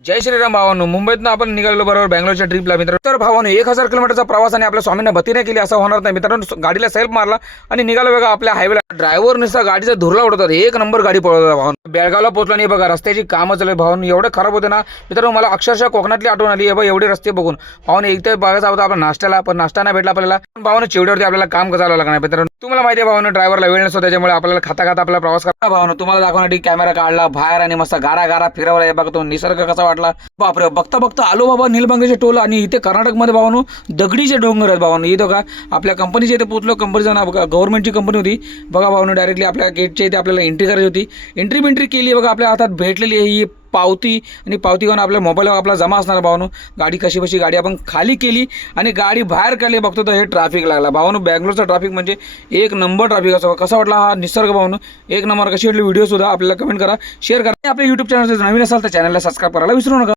जय श्रीराम भावांनो, मुंबईतनं आपण निघालो बरोबर बँगलोरच्या ट्रिपला मित्रांनो. तर भावांनो 1000 किलोमीटरचा प्रवास आणि आपल्या स्वामींना भती नाही केली असं होणार नाही मित्रांनो. गाडीला सेल्फ मारला आणि निघालो बघा आपल्या हायवेला. ड्रायव्हर नुसता गाडीचा धुरला उडवतात, एक नंबर गाडी पळवतात भावांनो. बेळगावला पोहोचलो नाही बघा, रस्त्याची कामं चालू भावांनो, एवढे खराब होते ना मित्रांनो. मला अक्षरशः कोकणातली आठवण आली बघा एवढे रस्ते बघून भावांनो. एक तर बघायचा होता आपला नाश्त्याला, पण नाश्ता नाही भेटला आपल्याला. भावांनो चिवड्यावरती आपल्याला काम करावं लागणार मित्रांनो. तुम्हाला माहिती आहे भावांनो, ड्रायव्हरला वेळ नसतो, त्याच्यामुळे आपल्याला खाता खाता आपला प्रवास करा भावांनो. तुम्हाला दाखवण्यासाठी कॅमेरा काढला बाहेर आणि मस्त गारा गारा फिरवला. हे बघा तो निसर्ग कसा वाटला बापरे. बघता बघता आलो बाबा निलबंगेचे टोल. आणि इथे कर्नाटकमध्ये भावांनो दगडीचे डोंगर आहेत भावांनो. इथं का आपल्या कंपनीच्या इथे पोहोचलो. कंपनीचं नाव बघा, गव्हर्नमेंटची कंपनी होती बघा भावांनो. डायरेक्टली आपल्या गेटच्या इथे आपल्याला एंट्री करायची होती. एंट्री केली बघा, आपल्या हातात भेटलेली आहे ही पावती. आणि पावती घेऊन आपल्या मोबाईलवर आपला जमा असणार भावांनो. गाडी कशी गाडी आपण खाली केली आणि गाडी बाहेर काढली. बघतो तर हे ट्रॅफिक लागला भावांनो. बँगलोरचा ट्रॅफिक म्हणजे एक नंबर ट्रॅफिक असं. कसा वाटला हा निसर्ग भावांनो, एक नंबर. कशी वाटली व्हिडिओ सुद्धा आपल्याला कमेंट करा, शेअर करा. आपल्या यूट्यूब चॅनल नवीन असाल तर चॅनलला सबस्क्राईब करायला विसरू नका.